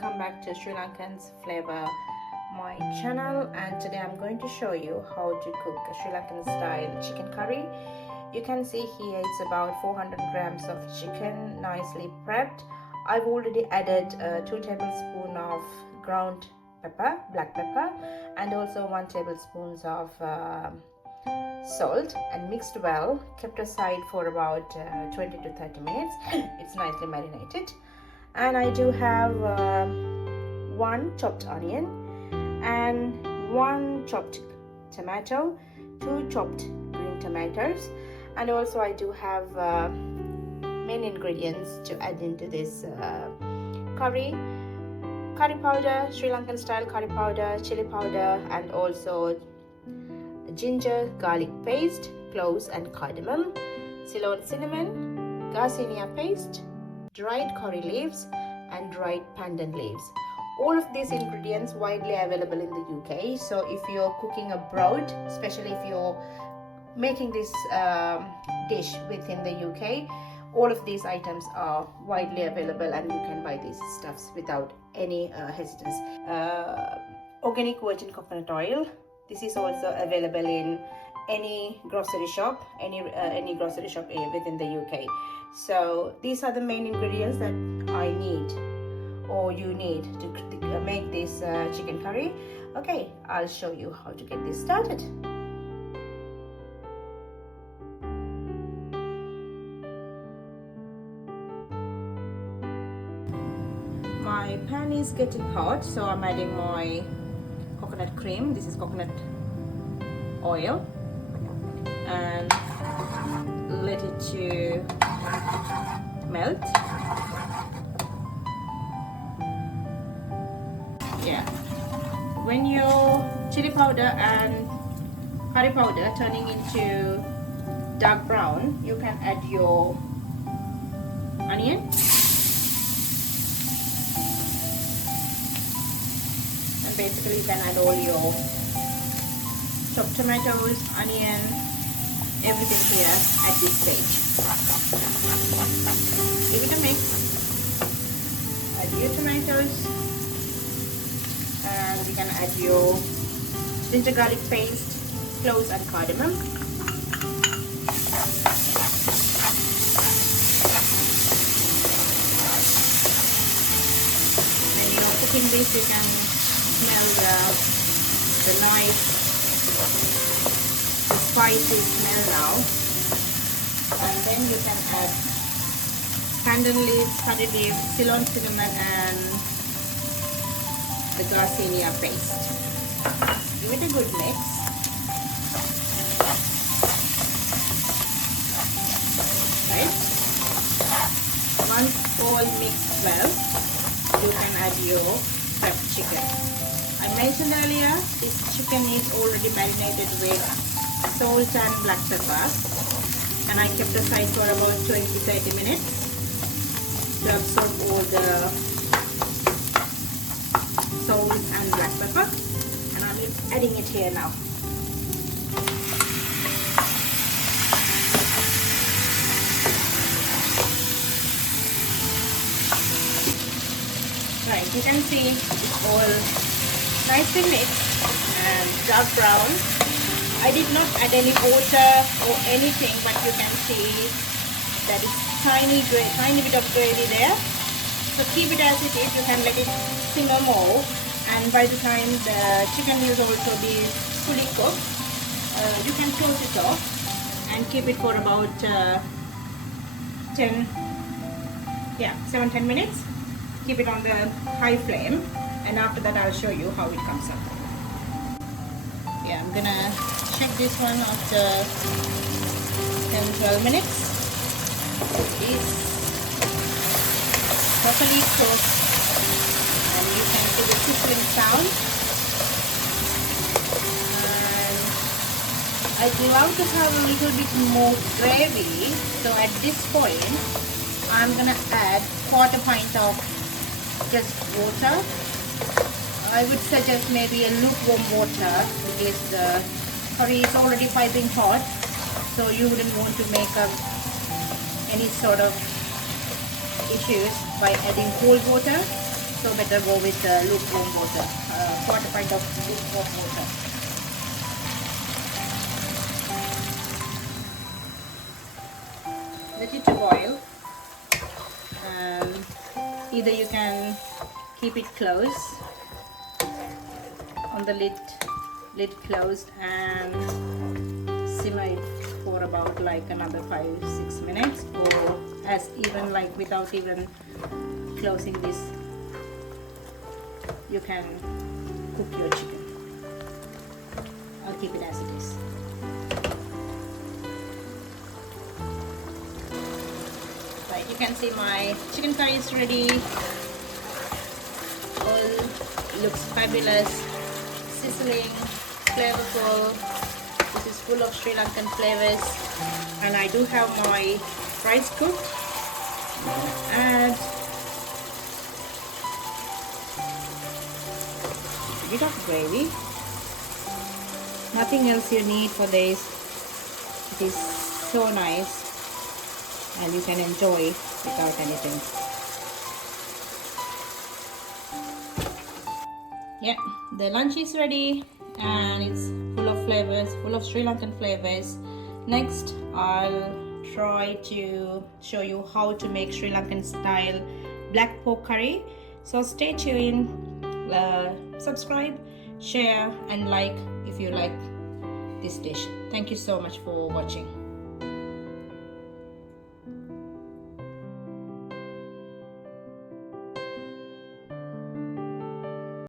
welcome back to Sri Lankan's Flavour, my channel, and today I'm going to show you how to cook a Sri Lankan style chicken curry. You can see here it's about 400 grams of chicken, nicely prepped. I've already added 2 tablespoons of ground pepper, black pepper, and also 1 tablespoon of salt, and mixed well, kept aside for about 20 to 30 minutes. It's nicely marinated. And I do have 1 chopped onion and 1 chopped tomato, 2 chopped green tomatoes, and also I do have main ingredients to add into this curry powder, Sri Lankan style curry powder, chilli powder, and also ginger garlic paste, cloves and cardamom, Ceylon cinnamon, garcinia paste, dried curry leaves and dried pandan leaves. All of these ingredients widely available in the UK. So if you're cooking abroad, especially if you're making this dish within the UK, all of these items are widely available and you can buy these stuffs without any hesitance. Organic virgin coconut oil. This is also available in any grocery shop, any grocery shop within the UK. So these are the main ingredients that I need, or you need, to make this chicken curry. Okay, I'll show you how to get this started. My pan is getting hot, so I'm adding my coconut cream. This is coconut oil, and let it to melt. Yeah, when your chili powder and curry powder turning into dark brown, you can add your onion, and basically you can add all your chopped tomatoes, onion, everything here at this stage. Give it a mix. Add your tomatoes, and you can add your ginger garlic paste, cloves and cardamom. When you're cooking this, you can smell the nice spicy smell now, and then you can add pandan leaves, curry leaves, Ceylon cinnamon, and the garcinia paste. Give it a good mix. Right? Once all mixed well, you can add your prepped chicken. I mentioned earlier, this chicken is already marinated with salt and black pepper, and I kept aside for about 20-30 minutes to absorb all the salt and black pepper, and I'm adding it here now. Right, you can see it's all nicely mixed and dark brown. I did not add any water or anything, but you can see that it's tiny bit of gravy there. So keep it as it is. You can let it simmer more, and by the time the chicken will also be fully cooked, you can close it off and keep it for about 7-10 minutes. Keep it on the high flame, and after that I'll show you how it comes up. Yeah, I'm gonna check this one after 10-12 minutes. It is properly cooked, and you can see the sizzling sound. And I'd love to have a little bit more gravy, so at this point I'm gonna add 1/4 pint of just water. I would suggest maybe a lukewarm water, because the curry is already piping hot, so you wouldn't want to make up any sort of issues by adding cold water. So better go with lukewarm water, quarter pint of lukewarm water. Let it to boil, and either you can keep it closed on the lid closed and simmer it for about like another 5-6 minutes, or as even like without even closing this, you can cook your chicken. I'll keep it as it is. Right, you can see my chicken curry is ready. All looks fabulous, sizzling, flavorful. This is full of Sri Lankan flavors, and I do have my rice cooked. Add a bit of gravy. Nothing else you need for this. It is so nice, and you can enjoy without anything. Yeah, the lunch is ready, and it's full of flavors, full of Sri Lankan flavors. Next, I'll try to show you how to make Sri Lankan style black pork curry. So stay tuned, subscribe, share and like if you like this dish. Thank you so much for watching.